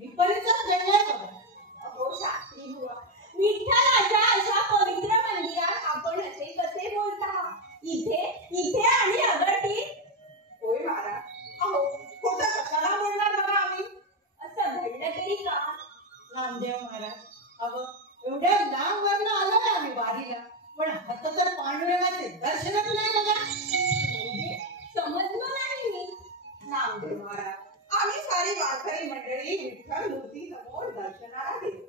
विपरीतच घडलाय बघा. अहो शास्त्री बुवा, विठ्ठलाच्या अशा पवित्र मंदिरात आपण असे कसे बोलता? इथे इथे आणि अगटी. होय महाराज, अहो खोटं कशाला बोलणार बघा आम्ही. असं घडलं तरी का? नामदेव महाराज, अगं एवढ्या लांब वरनं आलोय आम्ही वारीला, पण आता तर पांडुरंगाचे दर्शनच नाही बघा. म्हणजे समजलो नाही मी. नामदेव महाराज, आम्ही सारी वारकरी मंडळी विठ्ठल मूर्ती समोर दर्शनाला गेलो.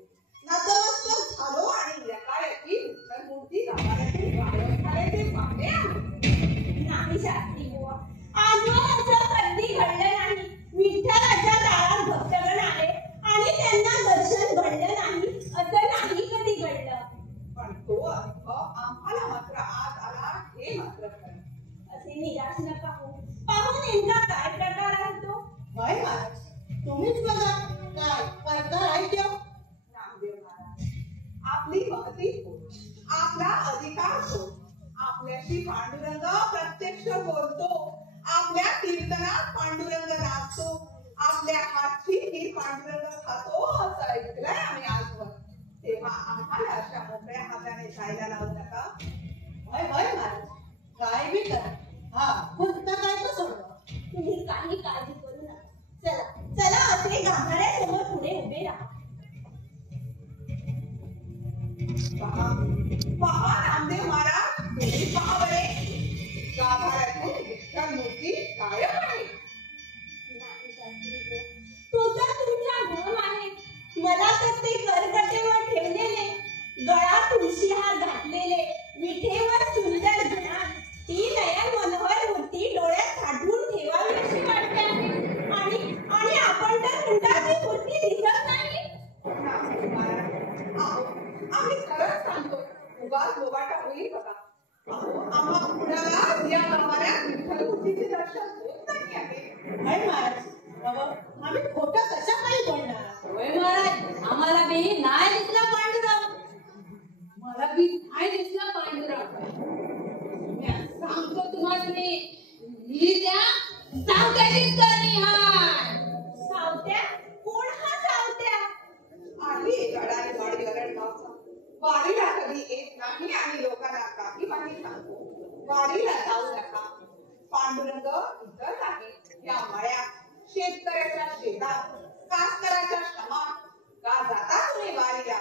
नतमस्तक झालो आणि एकाएकी विठ्ठल मूर्ती गाभाऱ्यातून गायब झाले ते पाहिले आम्ही. नाही शास्त्री बुवा, आजवर असं कधी घडलं नाही. विठ्ठलाच्या दारात भक्तगण आले आणि त्यांना दर्शन घडलं नाही असं नाही कधी घडलं. पण तो अनुभव आम्हाला मात्र आज आला हे मात्र खरं. असे निराश नका होऊ. पाहू नेमका काय प्रकार आहे तो. काय महाराज, तुम्हीच बघा काय प्रकार आहे तो. नामदेव महाराज, आपली भक्ती हो, आपला अधिकार हो. आपल्याशी पांडुरंग प्रत्यक्ष बोलतो. आपल्या कीर्तनात पांडुरंग नाचतो. आपल्या हातची ही पांडुरंग खातो असं ऐकलंय आम्ही आजवर. तेव्हा आम्हाला अशा मोकळ्या हाताने जायला लावू नका. होय होय महाराज, काय बी करा. हा फक्त काय तो सोडवा. तुम्ही काही काळजी करू नका. चला चला असे गाभाऱ्यासमोर पुढे उभे राहा. पहा पहा नामदेव महाराज, तुम्ही पहा बरे. गाभाऱ्यातून विठ्ठल मूर्ती गायब आहे. नाही शास्त्री बुवा, तो तर तुमचा भ्रम आहे. मला तर ते करकटेवर ठेवलेले, गळ्यात तुळशी हार घातलेले, विठेवर सुंदर घाण, ती नयन मनोहर मूर्ती डोळ्यात साठवून ठेवावी अशी वाटते आहे. आणि आपण तर म्हणता ती मूर्ती दिसत नाही. नामदेव महाराज, अहो आम्ही खरंच सांगतो, उगाच बोबाटा होईल बघा. अहो आम्हा कुणाला या गाभाऱ्यात विठ्ठल मूर्तीचे दर्शन होत नाही आहे. होय महाराज, अगं आम्ही खोटं कशा काही बोलणार. होय महाराज, आम्हाला बी नाही दिसला पांडुरंग. मला बी नाही दिसला पांडुरंग. मी सांगतो तुम्हाला, ही त्या सावत्याचीच करणी हाय. सावत्या? कोण हा सावत्या? आली एक अडाणी वाडी अरणगावचा. वारीला कधी येत नाही आणि लोकांना काही माहिती सांगतो. वारीला जाऊ नका. पांडुरंग इथं आहे, या मळ्यात, शेतकऱ्याच्या शेतात, कास्तकाराच्या श्रमात. का जाता तुम्ही वारीला?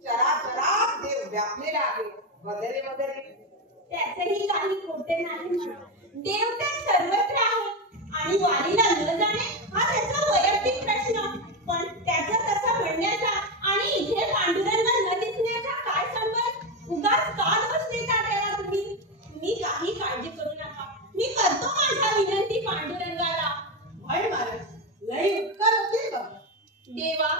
चराचरात देव व्यापलेला आहे. वगैरे वगैरे. त्याचेही काही खोटे नाही म्हणा. देव तर सर्वत्र आहे आणि वारीला न जाणे हा त्याचा वैयक्तिक प्रश्न. पण त्याचा तसा म्हणण्याचा आणि इथे पांडुरंग न दिसण्याचा काय संबंध? उगाच का दोष देता त्याला तुम्ही? तुम्ही काही काळजी करू नका. मी करतो माझा विनंती पांडुरंगाला. होय महाराज, लई उपकार होतील बघा. देवा